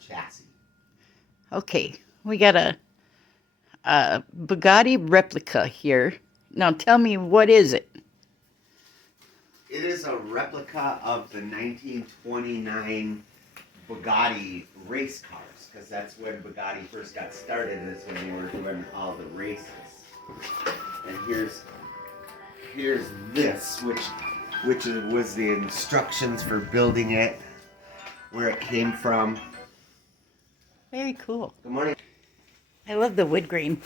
chassis. Okay, we got a Bugatti Replica here. Now tell me, what is it? It is a replica of the 1929 Bugatti race cars, because that's when Bugatti first got started, is when they were doing all the races. And here's this, which was the instructions for building it, where it came from. Very cool. Good morning. I love the wood grain.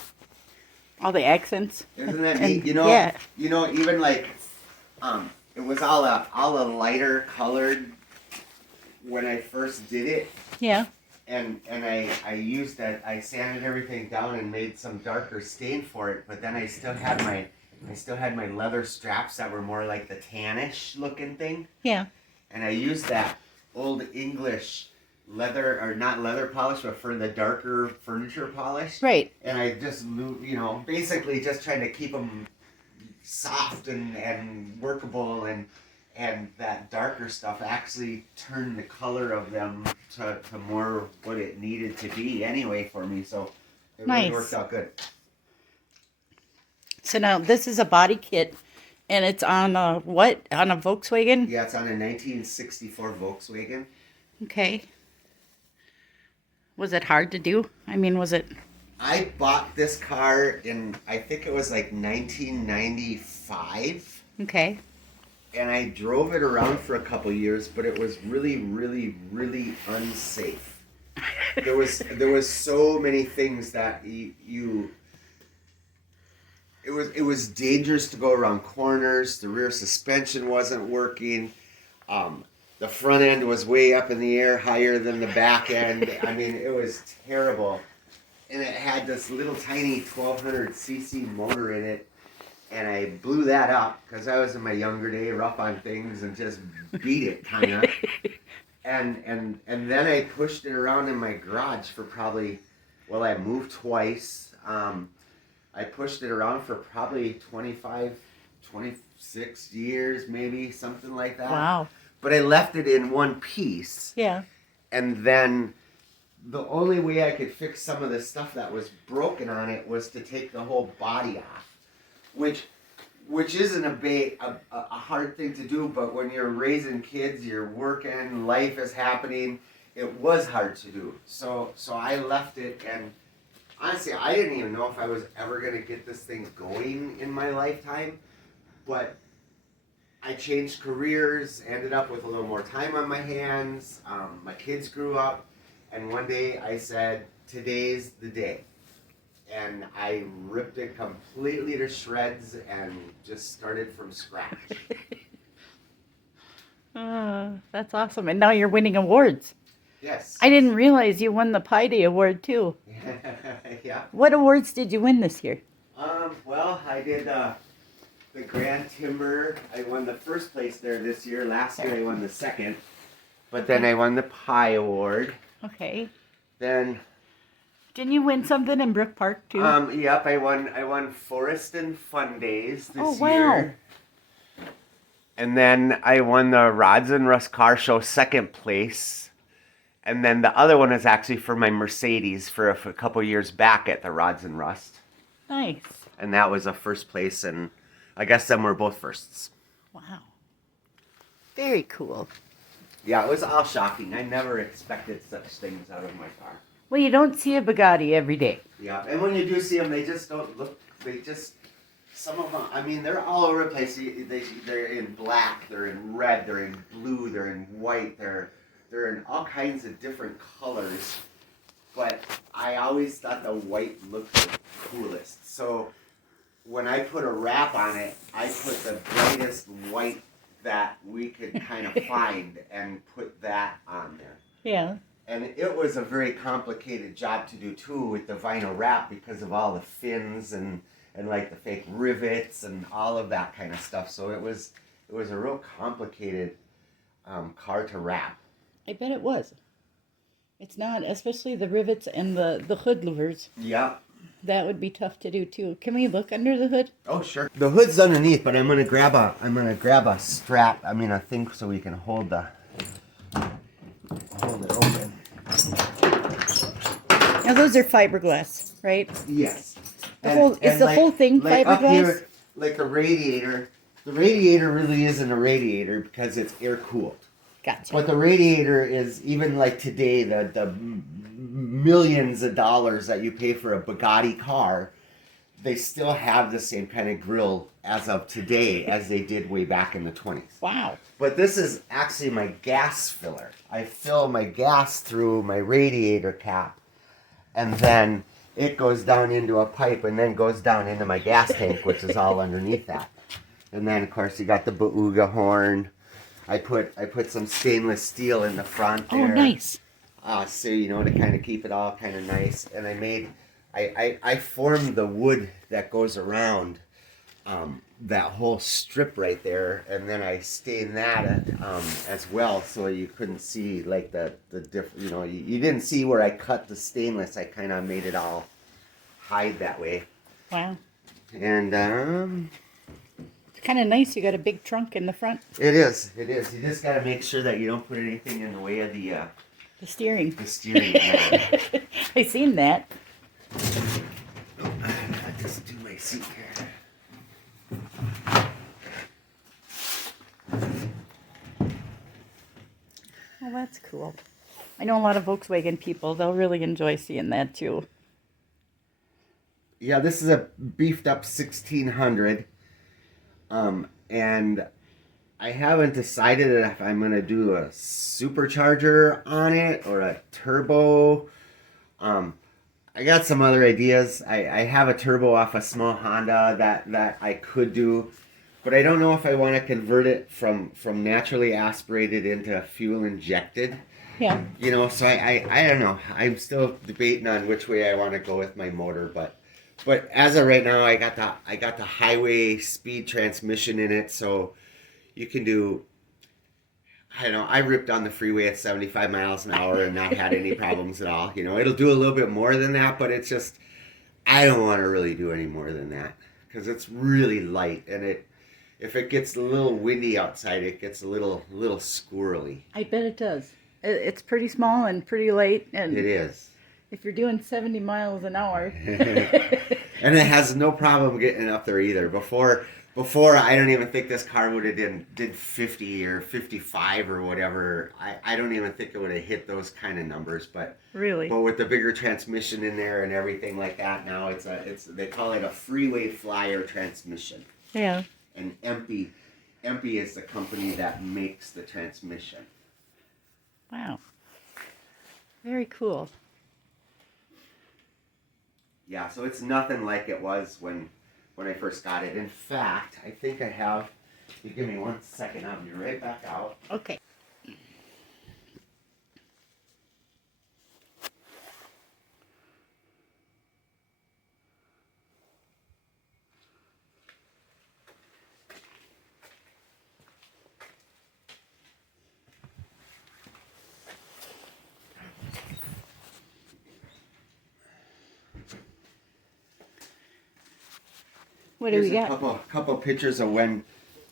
All the accents. Isn't that neat? Yeah. Even like, it was all a lighter colored when I first did it. Yeah. And I sanded everything down and made some darker stain for it, but then I still had my leather straps that were more like the tannish looking thing. Yeah. And I used that old English leather, or not leather polish, but for the darker furniture polish. Right. And I just, basically just trying to keep them soft and workable, and that darker stuff actually turned the color of them to more what it needed to be anyway for me. So it really worked out good. So now this is a body kit, and it's on a what? On a Volkswagen? Yeah, it's on a 1964 Volkswagen. Okay. Was it hard to do? I mean, was it? I bought this car in, I think it was like 1995. Okay. And I drove it around for a couple years, but it was really, really, really unsafe. There was so many things that it was dangerous to go around corners. The rear suspension wasn't working. The front end was way up in the air, higher than the back end. I mean, it was terrible. And it had this little tiny 1200cc motor in it. And I blew that up because I was in my younger day, rough on things, and just beat it, kind of. and then I pushed it around in my garage for probably, well, I moved twice. I pushed it around for probably 25, 26 years, maybe, something like that. Wow. But I left it in one piece. Yeah. And then the only way I could fix some of the stuff that was broken on it was to take the whole body off. Which isn't a hard thing to do, but when you're raising kids, you're working, life is happening, it was hard to do. So I left it, and honestly, I didn't even know if I was ever going to get this thing going in my lifetime, but I changed careers, ended up with a little more time on my hands, my kids grew up, and one day I said, today's the day. And I ripped it completely to shreds and just started from scratch. That's awesome. And now you're winning awards. Yes. I didn't realize you won the Pi Day Award, too. Yeah. What awards did you win this year? Well, I did the Grand Timber. I won the first place there this year. Last year I won the second. But then I won the Pi Award. Okay. Then... Didn't you win something in Brook Park too? Yep, I won Forest and Fun Days this wow. year. And then I won the Rods and Rust Car Show second place. And then the other one is actually for my Mercedes for a couple years back at the Rods and Rust. Nice. And that was a first place, and I guess them were both firsts. Wow. Very cool. Yeah, it was all shocking. I never expected such things out of my car. Well, you don't see a Bugatti every day. Yeah, and when you do see them, they just don't look, some of them, I mean, they're all over the place. They're in black, they're in red, they're in blue, they're in white, they're in all kinds of different colors. But I always thought the white looked the coolest. So when I put a wrap on it, I put the brightest white that we could kind of find and put that on there. Yeah. And it was a very complicated job to do too with the vinyl wrap because of all the fins and like the fake rivets and all of that kind of stuff. So it was a real complicated car to wrap. I bet it was. It's not, especially the rivets and the hood louvers. Yeah. That would be tough to do too. Can we look under the hood? Oh sure. The hood's underneath, but I'm gonna grab a strap. I mean a thing so we can hold it open. Now those are fiberglass, right? Yes. Is the whole thing like up fiberglass? here, like a radiator. The radiator really isn't a radiator because it's air cooled. Gotcha. But the radiator is, even like today, the millions of dollars that you pay for a Bugatti car, they still have the same kind of grill as of today as they did way back in the 20s. Wow. But this is actually my gas filler. I fill my gas through my radiator cap, and then it goes down into a pipe and then goes down into my gas tank, which is all underneath that. And then, of course, you got the Bauga horn. I put some stainless steel in the front there. Oh, nice. So, you know, to kind of keep it all kind of nice. And I formed the wood that goes around that whole strip right there, and then I stained that as well, so you couldn't see like the different. You know, you didn't see where I cut the stainless. I kind of made it all hide that way. Wow. And It's kind of nice. You got a big trunk in the front. It is. You just got to make sure that you don't put anything in the way of the steering. The steering. I seen that. I'll just do my seat here. Well, that's cool. I know a lot of Volkswagen people. They'll really enjoy seeing that too. Yeah, this is a beefed up 1600. And I haven't decided if I'm going to do a supercharger on it or a turbo. I got some other ideas. I have a turbo off a small Honda that I could do, but I don't know if I want to convert it from naturally aspirated into fuel injected. Yeah. You know, so I don't know. I'm still debating on which way I want to go with my motor, but as of right now, I got the highway speed transmission in it, so you can do. I don't know. I ripped on the freeway at 75 miles an hour and not had any problems at all. You know, it'll do a little bit more than that, but it's just I don't want to really do any more than that because it's really light, and if it gets a little windy outside, it gets a little squirrely. I bet it does. It's pretty small and pretty light, and It is. if you're doing 70 miles an hour. And it has no problem getting up there either. Before I don't even think this car would have did 50 or 55 or whatever. I don't even think it would have hit those kind of numbers. But Really? But with the bigger transmission in there and everything like that, now it's they call it a freeway flyer transmission. Yeah. And Empy is the company that makes the transmission. Wow. Very cool. Yeah, so it's nothing like it was when I first got it. In fact, I think I have. You give me 1 second, I'll be right back out. Okay. What do we Here's got? a couple pictures of when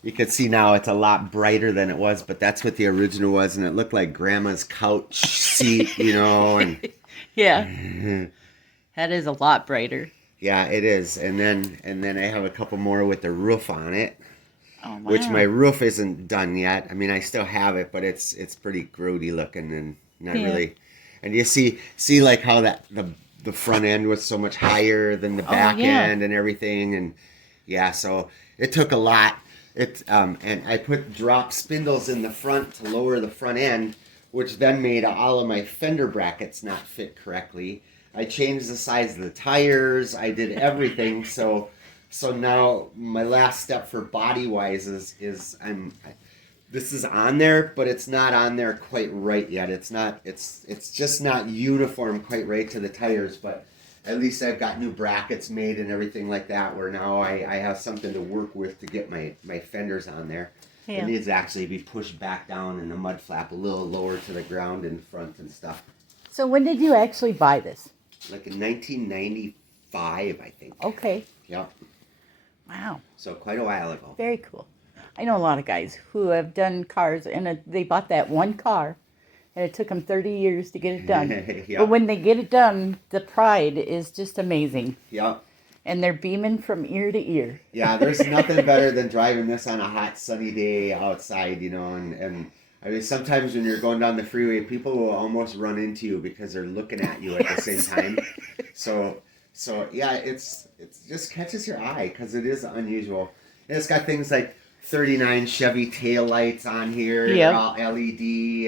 you can see now it's a lot brighter than it was, but that's what the original was, and it looked like Grandma's couch seat, you know, and Yeah. That is a lot brighter. yeah, it is. And then I have a couple more with the roof on it, Oh, wow. which my roof isn't done yet. I mean, I still have it, but it's pretty grody looking and not really. And you see like how that the front end was so much higher than the back end and everything, and yeah, so it took a lot. And I put drop spindles in the front to lower the front end, which then made all of my fender brackets not fit correctly. I changed the size of the tires. I did everything. So now my last step for body wise is this is on there, but it's not on there quite right yet. It's just not uniform quite right to the tires, but at least I've got new brackets made and everything like that, where now I have something to work with to get my fenders on there. Yeah. It needs to actually be pushed back down in the mud flap a little lower to the ground in front and stuff. So when did you actually buy this? Like in 1995, I think. Okay. Yep. Wow. So quite a while ago. Very cool. I know a lot of guys who have done cars, and they bought that one car, And it took them 30 years to get it done. Yeah. But when they get it done, the pride is just amazing. Yeah. And they're beaming from ear to ear. Yeah, there's nothing better than driving this on a hot sunny day outside, and I mean, sometimes when you're going down the freeway, people will almost run into you because they're looking at you at the same time. So yeah, it's just catches your eye because it is unusual. And it's got things like 39 Chevy tail lights on here. Yep. They're all LED,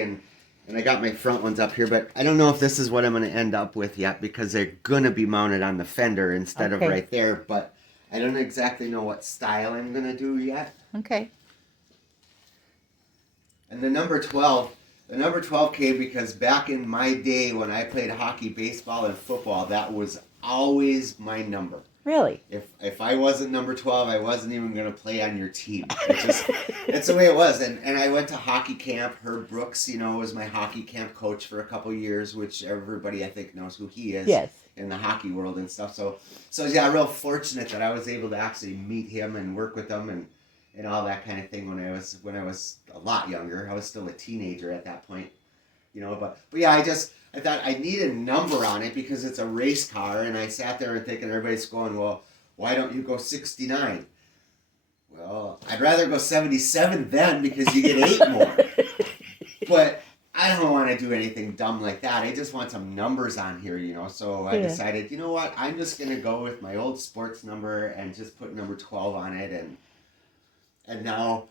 and I got my front ones up here, but I don't know if this is what I'm going to end up with yet because they're going to be mounted on the fender instead of right there, but I don't exactly know what style I'm going to do yet. Okay. And the number 12 came because back in my day when I played hockey, baseball, and football, that was always my number. Really? If I wasn't number 12, I wasn't even going to play on your team. It's the way it was. And I went to hockey camp. Herb Brooks, was my hockey camp coach for a couple years, which everybody I think knows who he is. Yes. In the hockey world and stuff. So yeah, real fortunate that I was able to actually meet him and work with him and all that kind of thing when I was a lot younger. I was still a teenager at that point, but yeah, I thought I need a number on it because it's a race car, and I sat there and thinking everybody's going, well, why don't you go 69? Well, I'd rather go 77 then because you get 8 more. But I don't want to do anything dumb like that. I just want some numbers on here, So I decided, you know what? I'm just going to go with my old sports number and just put number 12 on it. And now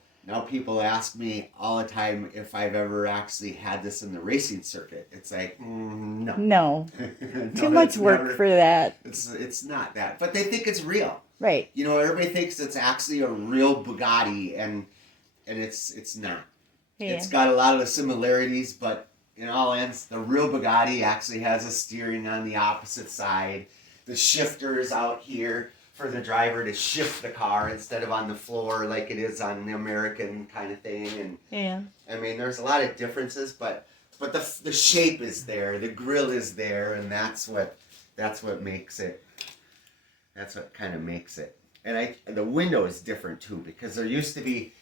people ask me all the time if I've ever actually had this in the racing circuit. It's like, no. No. No, Too much work for that. It's not that. But they think it's real. Right. Everybody thinks it's actually a real Bugatti, and it's not. Yeah. It's got a lot of the similarities, but in all ends, the real Bugatti actually has a steering on the opposite side. The shifter is out here for the driver to shift the car instead of on the floor like it is on the American kind of thing. And yeah, I mean, there's a lot of differences, but the shape is there, the grill is there, and that's what makes it. That's what kind of makes it. And the window is different too, because there used to be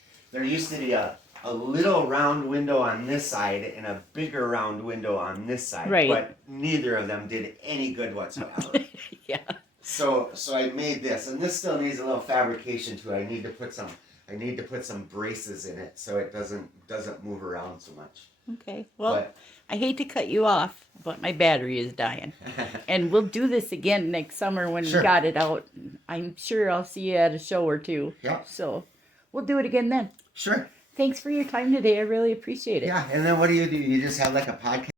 a little round window on this side and a bigger round window on this side. Right. But neither of them did any good whatsoever. Yeah. So I made this, and this still needs a little fabrication too. I need to put some braces in it so it doesn't move around so much. Okay. Well, I hate to cut you off, but my battery is dying. And we'll do this again next summer when we got it out. I'm sure I'll see you at a show or two. Yeah. So we'll do it again then. Sure. Thanks for your time today. I really appreciate it. Yeah, and then what do? You just have like a podcast?